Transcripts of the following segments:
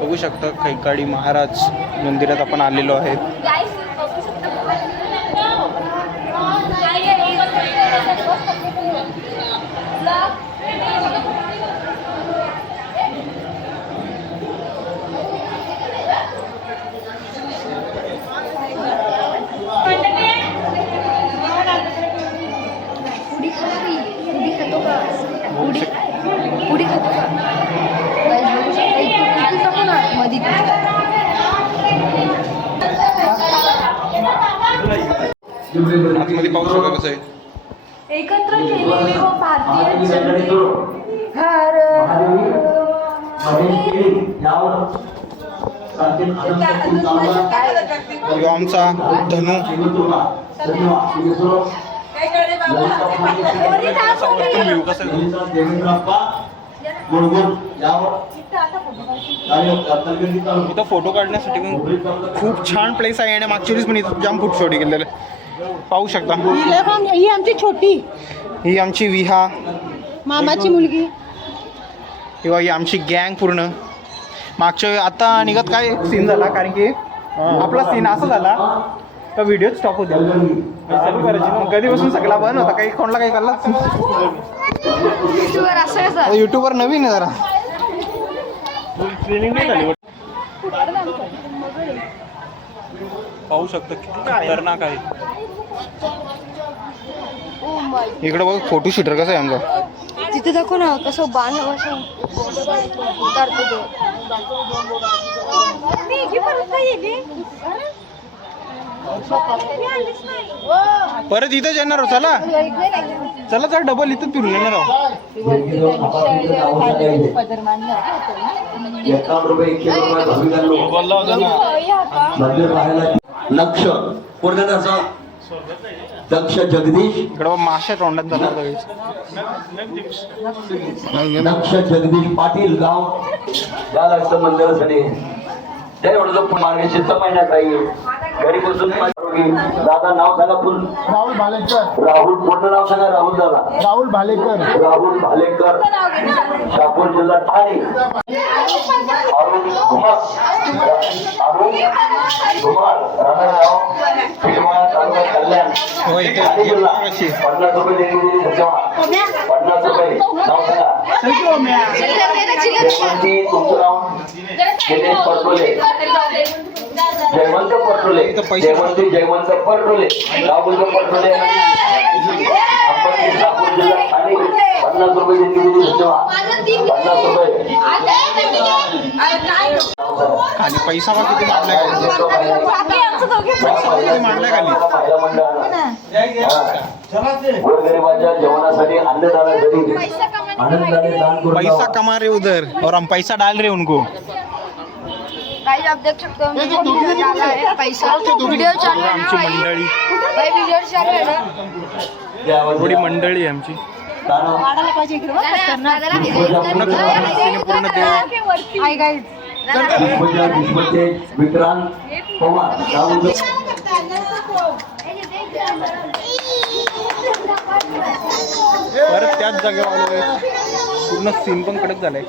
बघू शकता कैकाडी महाराज मंदिरात आपण आलेलो आहे. आतमध्ये पाहू शकता कसं आहे. एकत्र केलेले व भारतीय आमचा धनु इथं फोटो काढण्यासाठी खूप छान प्लेस आहे आणि मागच्या वेळेस पण इथं जाम फूट शॉट केलेलं पाहू शकता. ही आमची छोटी, ही आमची विहा मामाची मुलगी किंवा ही आमची गँग पूर्ण. मागच्या आता निघत काय सीन झाला कारण की आपला सीन असा झाला तर व्हिडिओ स्टॉप होते चालू करायची ना. कधीपासून सगळा बंद होता, काही कोणाला काही करला. युट्यूबवर नवीन आहे जरा. ट्रेनिंग नाही झाली. पाहू शकता किती खतरनाक आहे. इकडे बघ फोटो शूटर कसं आहे आमचा. तिथे दाखव ना कसं बाण परत इथंच येणार हो. चला चला चला डबल इथं फिरून येणार आहो. लक्ष पूर्ण दक्ष जगदीश इकडं माशा तोंडात जाणार. दक्ष जगदीश पाटील गाव या लक्ष मंदिरासाठी त्यावेळेला मार्गशीर्ष महिन्यात राहील. घरी बसून दादा नाव सांगा फुल. राहुल भालेकर. राहुल पूर्ण नाव सांगा. राहुल दादा. राहुल भालेकर. राहुल भालेकर, शहापूर जिल्हा ठाणे. अरुण कुमार. अरुण कुमार राहणार फिल्मा तालुका कल्याण ठाणे जिल्हा. 50 रुपये देणगी धन्यवाद. 50 रुपये नाव सांगा. जयवंती तुमचं नाव. दिनेश परटोले. जयवंत परटोले. जयवंती जयवंत परटोले. राहुल परटोले. आपण शहापूर जिल्हा ठाणे. 50 रुपये देणगी धन्यवाद. 50 रुपये. खाली पैसा बघ किती मांडलाय. मांडलाय खाली. गोरगरिबाच्या जेवणासाठी अन्नदानासाठी आनंदाने दान करून पैसा कमा रहे उधर और हम पैसा डाल रहे उनको. भाई आप देख सकते हो वीडियो डाला है पैसा. वीडियो चालू है आमची मंडळी. भाई वीडियो चालू है ना. एवढी मंडळी आहे आमची. वाढायला पाहिजे इकडे पूर्ण देव. Hi guys. विक्रांत पवार. परत त्याच जागेवर आलोय. पूर्ण सीन पण कडक झालाय.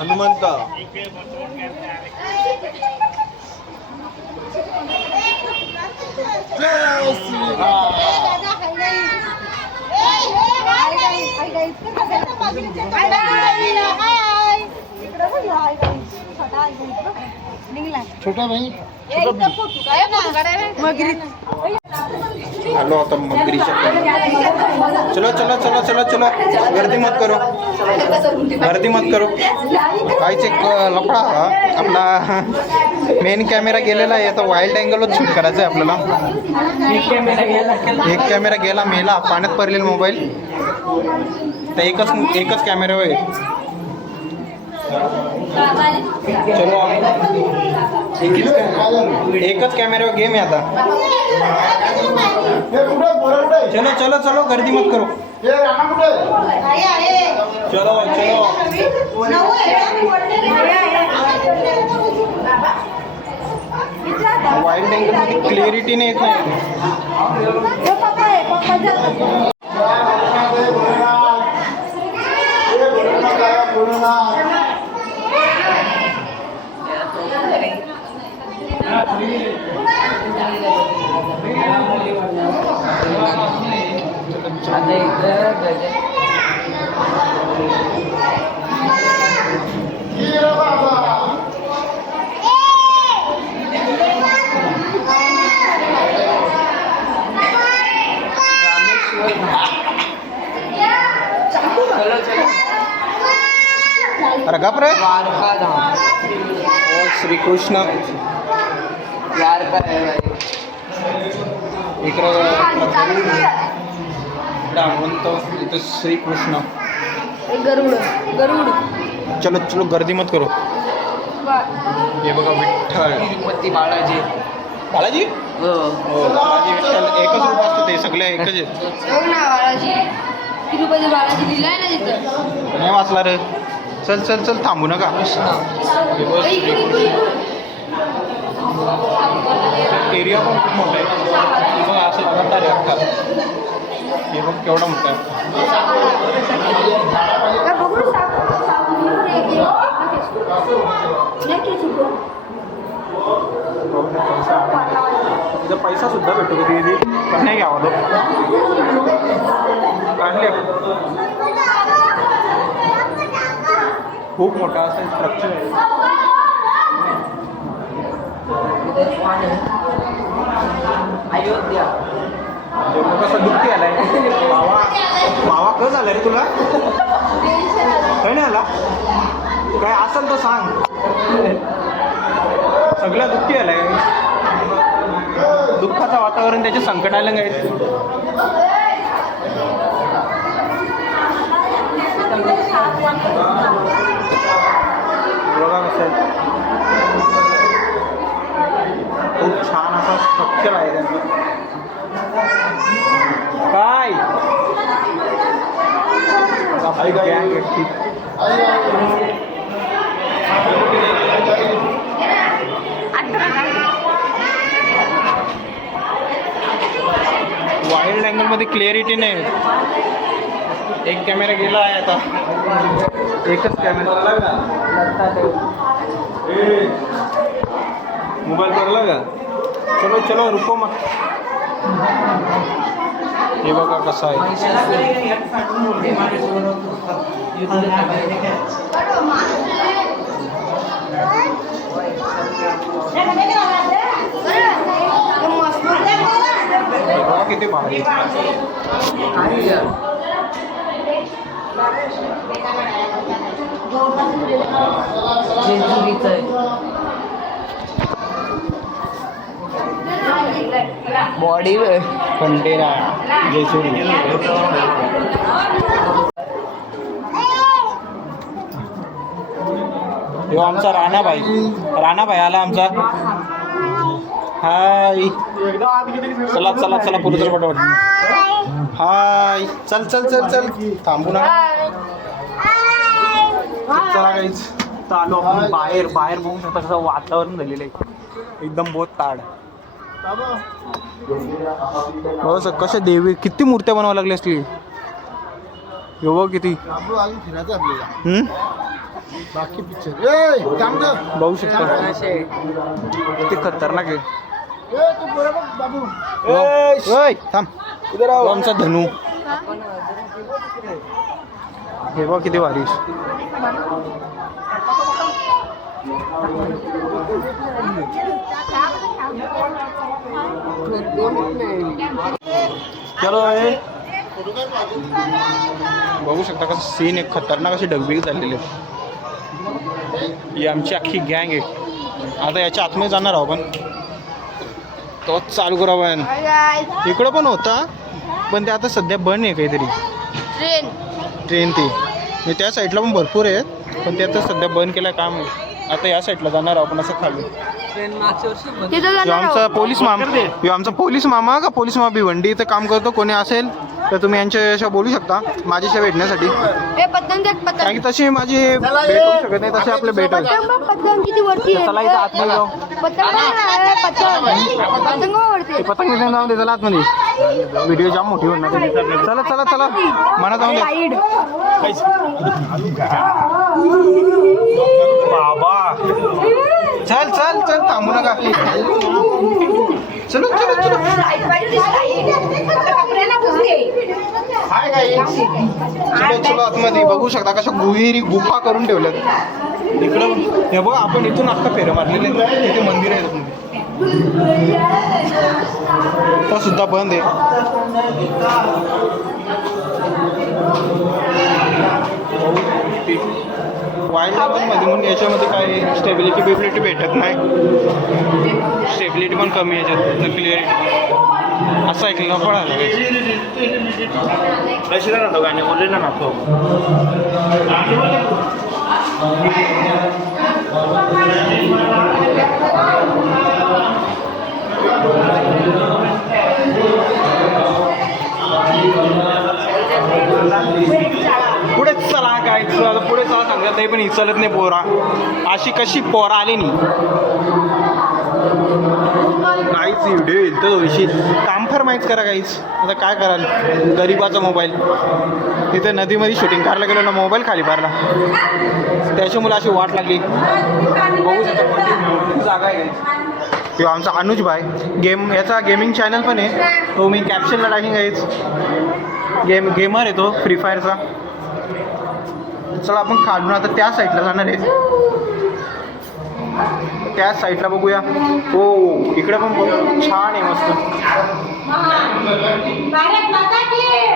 हनुमंता छोटा भाई. आलो आता मगरीच्या. चलो चलो चलो चलो चलो. गर्दी मत करो. गर्दी मत करो. काहीच एक लफडा आपला मेन कॅमेरा गेलेला आहे. आता वाईल्ड अँगलच शूट करायचं आहे आपल्याला. एक कॅमेरा गेला मेला पाण्यात पडलेला मोबाईल. तर एकच कॅमेरा आहे. चलो एकच कॅमेरा गेम आहे आता. चलो चलो चलो गर्दी मत करो. चलो चलो. वाईल्ड अँगल मध्ये क्लिअरिटी नाही येत नाही. अरे गप रे. ओ श्रीकृष्ण इकडं म्हणतो इथं श्रीकृष्ण. गरुड गरुड. चलो चलो गर्दी मत करो. हे बघा विठ्ठल तिरुपती बाळाजी. बालाजी. हो बालाजी विठ्ठल एकच रूप असतं ते सगळे एकच आहेत. बघ ना बालाजी तिरुपती बालाजी लिहिलाय ना तिथं. नाही वाचला रे. चल चल चल थांबू नका. एरिया पण खूप मोठा आहे. हे बघ असं लगातार आहे अख्खा. हे बघ केवढा मोठा आहे. तिथं पैसा सुद्धा भेटतो कधी पण नाही घ्यावा तो. काढले खूप मोठा असं स्ट्रक्चर आहे. अयोध्या. कसं दुःखी आलाय भावा. भावा कसं झालं रे तुला. काय नाही आला काय असेल तर सांग. सगळं दुःखी आलाय. दुःखाचं वातावरण त्याचे संकट आलं काय. बघा कसं आहे. खूप छान असा स्ट्रक्चर आहे त्यांचं. काय गँग व्यक्ती. वाईल्ड अँगलमध्ये क्लिअरिटी नाही. एक कॅमेरा गेला आहे आता. एकच कॅमेरा. मोबाईल पडला का. चलो चलो रुको मत. हे बघा कसं आहे. बघा किती भारी. बॉडी खंडेरा जेजुरी. हो आमचा राणाभाई. राणाभाई आला आमचा. हाय चला चला चला पुढे तर पटपट. हाय चल चल चल चल थांबू ना. चला काहीच चालू आपण बाहेर. बाहेर बघू शकता कसं वातावरण झालेलं आहे एकदम बहुत ताड. हो सर कशा देवी किती मूर्त्या बनवावं लागली असली. हो बघ किती. बाकी पिक्चर बघू शकता किती खतरनाक आहे. थांब इधर आओ. आमचा धनू. हे बघ किती भारी. चलो बघू शकता कसं सीन एक खतरनाक अशी डगबिग झालेली आहे. ही आमची अख्खी गँग आहे. आता याच्या आतमध्ये जाणार आहोत पण तोच चालू करू आपण. इकडं पण होता पण ते आता सध्या बंद आहे काहीतरी. ट्रेन ट्रेन ती त्या साईडला पण भरपूर आहेत पण ते आता सध्या बंद केलं काम आहे. आता या साईडला जाणार आपण असं खाली. तिथं ह्यो जाणार आमचा आहोत. पोलीस मामा, ह्यो आमचा पोलीस मामा का पोलीस मामा भिवंडी इथं काम करतो. कोणी असेल तर तुम्ही यांच्याशी बोलू शकता माझ्याशी भेटण्यासाठी. हे पतंग देख कारण पतंग. की तशी माझी भेट होऊ शकत नाही, तसे आपले भेट आहे. पतंग बघ, पतंग किती वरती आहे. चला इथं आतमध्ये जाऊ. पतंग बघ ना, पतंग पतंग वरती ते पतंग बितंग जाऊन दे, चला आतमध्ये. व्हिडिओ जाम मोठी होणार. चला चला चला मना जाऊन दे. साईड. बाबा चल चल चल थांबू नका. चलो चलो चलो. हाय काय चलो चलो आतमध्ये. बघू शकता कशा गुहेरी गुफा करून ठेवल्यात इकडं. हे बघा आपण इथून अख्खा फेऱ्या मारलेले. तिथे मंदिर आहे इथून. तो सुद्धा बंद आहे. वाईल्ड लेवलमध्ये म्हणून याच्यामध्ये काय स्टेबिलिटी बिबिलिटी भेटत नाही. स्टेबिलिटी पण कमी याच्यात, क्लिअरिटी असं ऐकलं पळालं. रशिदा ना तो गाणे बोलले ना तो. पुढेच चला काय पुढे चला सांगत नाही पण ही चालत नाही पोरा. अशी कशी पोरा आली नाही काहीच. व्हिडिओ येईल तर होईशील. काम फरमाईच करा काहीच. आता काय कराल, गरीबाचा मोबाईल. तिथे नदीमध्ये शूटिंग करायला गेलो ना, मोबाईल खाली पारला. त्याच्यामुळे अशी वाट लागली. बघू शकता जागा आहे. किंवा आमचा अनुज भाई गेम याचा गेमिंग चॅनल पण आहे. तो मी कॅप्शनला टाकीन गाईच. गेमर आहे तो फ्री फायरचा. चला आपण खालून आता त्या साईडला जाणार आहे. त्या साईडला बघूया. हो इकडे पण बघू, छान आहे मस्त. भारत माता की जय.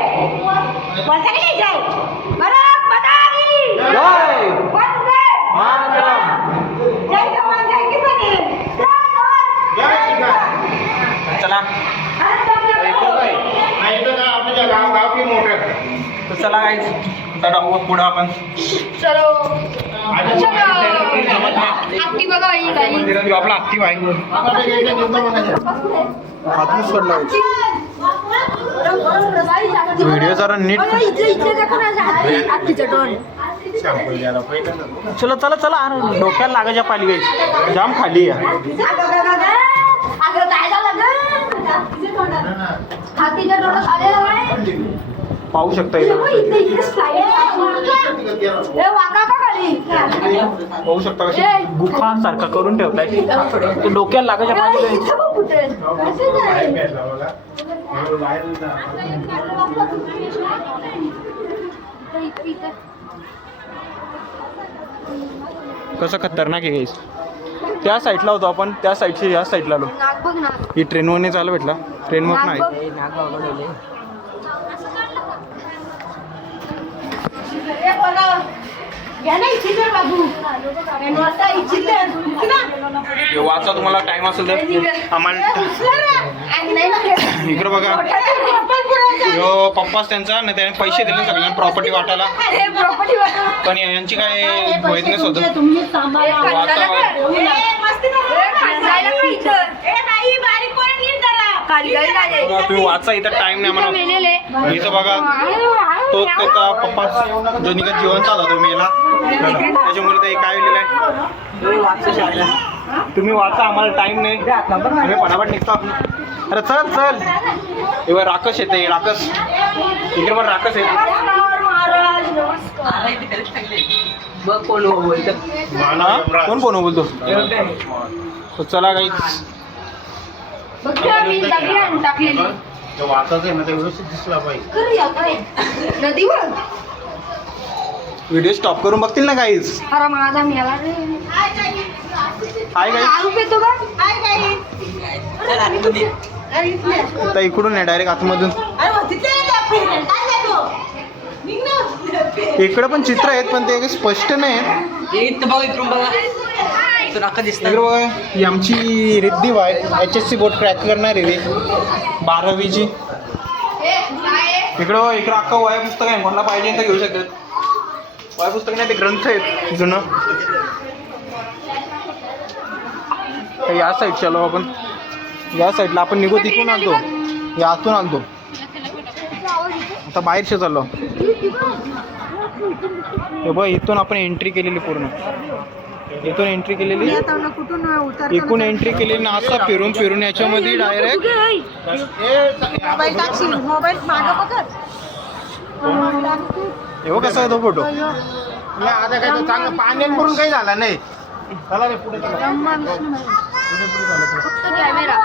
भारत माता की जय. वंदे मातरम. जय जवान जय किसान. चला तर चला गाईज आता पुढं आपण. चलो हत्ती बघा ही गाई. आपला ऍक्टिव्ह आहे. हातून सोडला व्हिडिओ जरा नीट. हत्तीचा टोन. चला चला चला डोक्याला लागायच्या पाली गाईज. जाम खाली आहे. हातीच्या तोंडात आलेला काय पाहू शकता इथं. पाहू शकता कशी गुफा सारखा करून ठेवताय. ते डोक्याला लागायच्या पाली. कसं खतरनाक आहे गाईस. त्या साईडला होतो आपण, त्या साईडची या साईडला आलो. ही ट्रेनवरने चालू भेटला. ट्रेन मग नाही. वाचा तुम्हाला टाइम असेल तर आम्हाला. इकडे बघा यो पप्पाच त्यांचा ना, त्याने पैसे दिले सगळ्यांना प्रॉपर्टी वाटायला. पण यांची काय होत नाही स्वतः. तुम्ही वाचा इथं टाइम नाही म्हणा. इथं बघा तो त्याचा पप्पा जो निघत जीवन चालला तो मेला. त्याच्यामुळे ते काय लिहिलं आहे तुम्ही वाचा. आम्हाला टाइम नाही. आम्ही पटापट निघतो. अरे चल चल. एवढं राकस येते. राकस इकडे पण राकस येते. कोण कोण बोलतो. चला काही नदीवर व्हिडिओ स्टॉप करून बघतील ना गाईज. अरे माझा मेला रे. Hi guys. आता इकडून आहे डायरेक्ट आतमधून. इकडं पण चित्र आहेत पण ते स्पष्ट नाही आहेत. इकडे बघा ही आमची रिद्धी बाय HSC बोर्ड क्रॅक करणार आहे रे 12वीची. इकडं इकडं अख्खा वया पुस्तक आहे. कोणाला पाहिजे तर घेऊ शकतात. वया पुस्तक नाही ते ग्रंथ आहेत जुनं. तर या साईड चलो आपण. या साईडला आपण निघू, तिथून आणतो, या आतून आणतो. आता बाहेरचे चाललो. हे बघ, इथून आपण एंट्री केलेली, पूर्ण इथून एंट्री केलेली, इथून एंट्री केलेली ना, असं फिरून फिरून याच्यामध्ये डायरेक्ट. हे बघ कसा येतो फोटो. आता काय तो चांगलं पाण्यात पडून काही झाला नाही. चला रे पुढे चला. फक्त कॅमेरा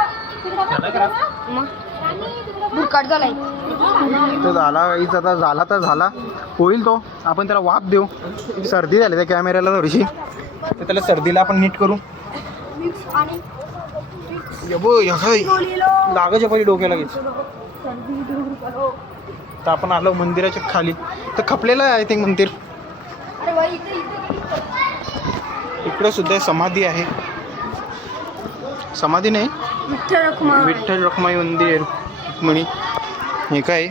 मग बुरकाट झालाय. तो झाला काहीच, आता झाला तर झाला, होईल तो. आपण त्याला वाफ देऊ. सर्दी झाली त्या कॅमेऱ्याला थोडीशी, तर त्याला सर्दीला आपण नीट करू. लागायच्या पहिले डोक्याला लागेल. तर आपण आलो मंदिराच्या खाली, तर खपलेलं आहे आय थिंक मंदिर. इकडे सुद्धा समाधी आहे. समाधी नाही, विठ्ठल रखुमाई मंदिर म्हणी. हे काय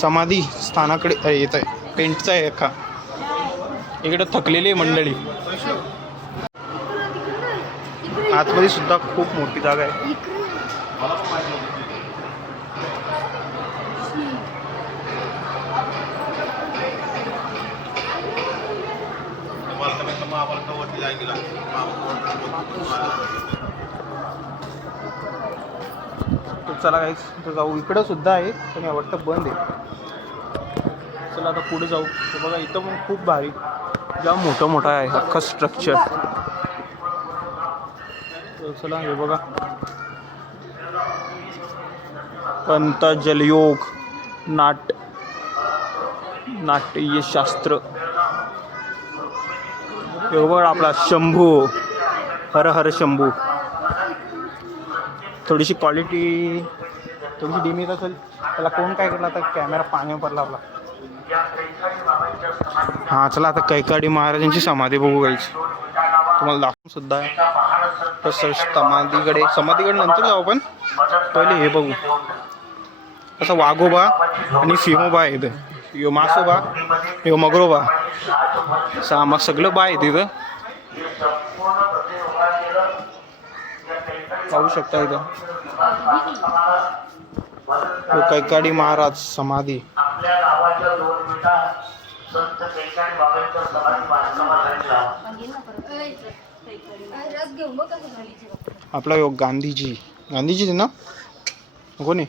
समाधी स्थानाकडे येत आहे, पेंटचा आहे का. इकडे थकलेली आहे मंडळी. आतमध्ये सुद्धा खूप मोठी जागा आहे. चला काहीच तर जाऊ. इकडं सुद्धा आहे पण या वाटतं बंद आहे. चला आता पुढे जाऊ. तर बघा इथं पण खूप भारी, जाम मोठं मोठं आहे अख्खं स्ट्रक्चर. चला हे बघा, पंत जलयोग नाट्यशास्त्र. हे बघा आपला शंभू, हर हर शंभू. थोडीशी क्वालिटी थोडीशी डिमीत असेल, त्याला कोण काय केलं आता, कॅमेरा पाण्यावर पडला आपला. हां चला आता कैकाडी महाराजांची समाधी बघू गाईच, तुम्हाला दाखवून सुद्धा. तसं समाधीकडे नंतर जाऊ, पण पहिले हे बघू. असं वाघोबा आणि सिंहोबा आहे इथं. यो मासोबा, यो मगरोबा, मग सगळं बा आहे तिथं. पाहू शकता इथं कैकाडी महाराज समाधी. आपला योग गांधीजी ना, कोणी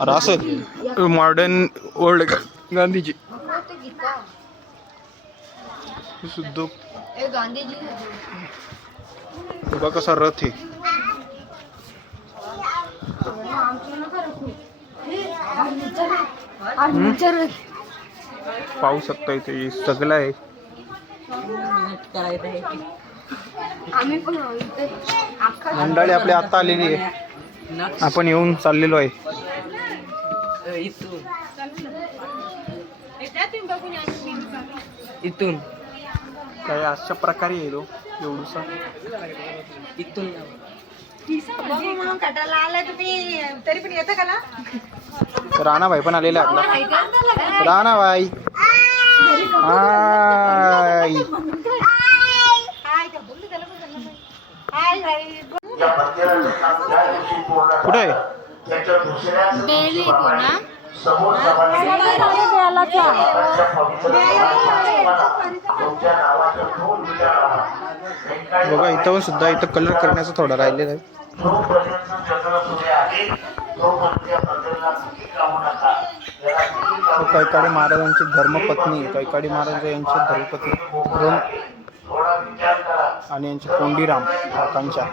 अरे असं मॉडर्न ओल्ड गांधीजी सुद्धा. बघा कसा रथ आहे. पाहू शकता इथे सगळं आहे. मंडळी आपली आता आलेली आहे, आपण येऊन चाललेलो आहे. इथून काय अशा प्रकारे येलो एवढूसा. इथून तरी पण येतं का ना. राणाभाई पण आलेला आहे आपला. राणाभाई कुठे आहे. बघा इथं सुद्धा इथं कलर करण्याचं थोडं राहिलेलं आहे. कैकाडी महाराजांची धर्मपत्नी, कैकाडी महाराज यांची धर्मपत्नी आणि यांचे कोंडीराम काकांच्या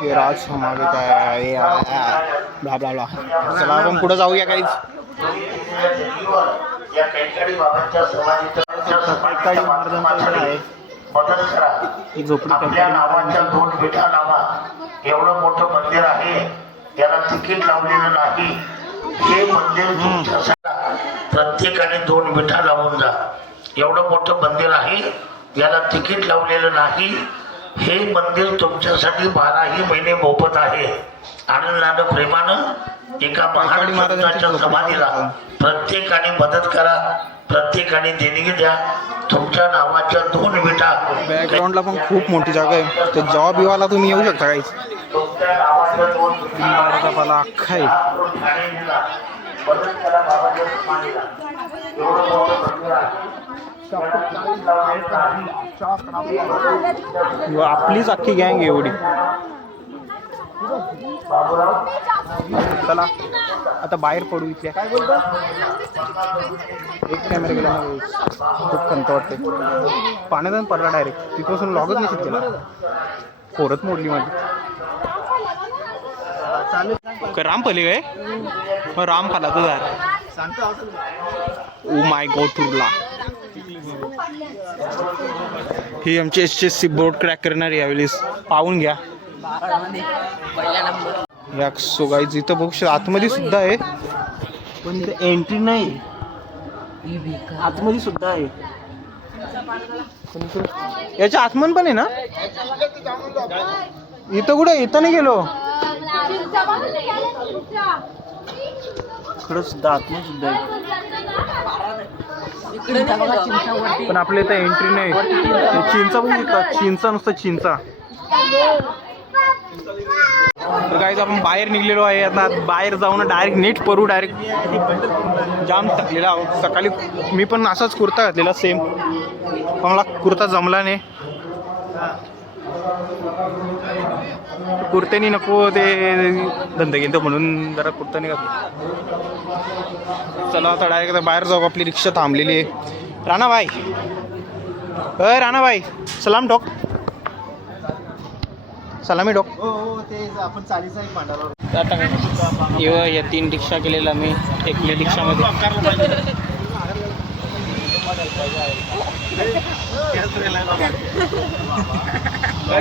हे राज समावेश आहे. Blah blah blah. चला आपण पुढे जाऊया काहीच. कैकाडी महाराजांचं आहे ही झोपडी. आपल्या नावाच्या 2 विठा नावा एवढं मोठं मंदिर आहे, त्याला तिकीट लावलेलं नाही. हे मंदिर प्रत्येकाने 2 विठा लावून जा. एवढं मोठं मंदिर आहे, याला तिकीट लावलेलं नाही. हे मंदिर तुमच्यासाठी 12ही महिने मोफत आहे. आनंदानं प्रेमानं एका पायकाडी महान महाराजांची संतांच्या झोपडी समाधीला पाहतो. प्रत्येकाने मदत करा, प्रत्येकाने देणगी द्या. तुमच्या नावाच्या 2 विटा बॅकग्राऊंडला पण खूप मोठी जागा आहे. तर जॉब बिवाला तुम्ही येऊ शकता काहीच. तुमच्या नावाच्या 2 विटा मला अख्खा आहे. मदत करा बाबाच्या समाधीला. एवढं मोठं मंदिर आहे. आपलीच अख्खी गँग आहे एवढी. चला आता बाहेर पडू इथल्या. एक कॅमेरा गेला खूप खंत वाटते. पाण्यातून पडला डायरेक्ट. तिथपासून लॉगच नाही केला. पोरत मोडली माझी. राम पहिले काय मग राम खाला तर ओ माय गॉड टूरला. ही आमची HSC बोर्ड क्रॅक करणारी यावेळेस पाहून घ्या. या सो गाईज इथं बघू शकता आतमध्ये सुद्धा आहे पण इथे एंट्री नाही. आतमध्ये सुद्धा आहे याच्या आतमध्ये पण आहे ना. इथं कुठे इथं नाही गेलो. इकडं सुद्धा आतमध्ये सुद्धा आहे पण आपल्या इथं एंट्री नाही. चिंचा बघू शकता. चिंचा नुसतं चिंचा. तर काहीच आपण बाहेर निघलेलो आहे. आता बाहेर जाऊन डायरेक्ट नेट परू. डायरेक्ट जाम थकलेला आहोत. सकाळी मी पण असाच कुर्ता घातलेला सेम पण मला कुर्ता जमला नाही. कुर्त्यानी नको ते धंदा गेलं म्हणून जरा कुर्तानी घातलं. चला आता डायरेक्ट बाहेर जाऊ. आपली रिक्षा थांबलेली आहे. राणाभाई राणाभाई सलाम ठोक. सलामी डॉक. आपण 40 एक मांडाला आता या 3 रिक्षा केलेला मी एकल्या रिक्षामध्ये.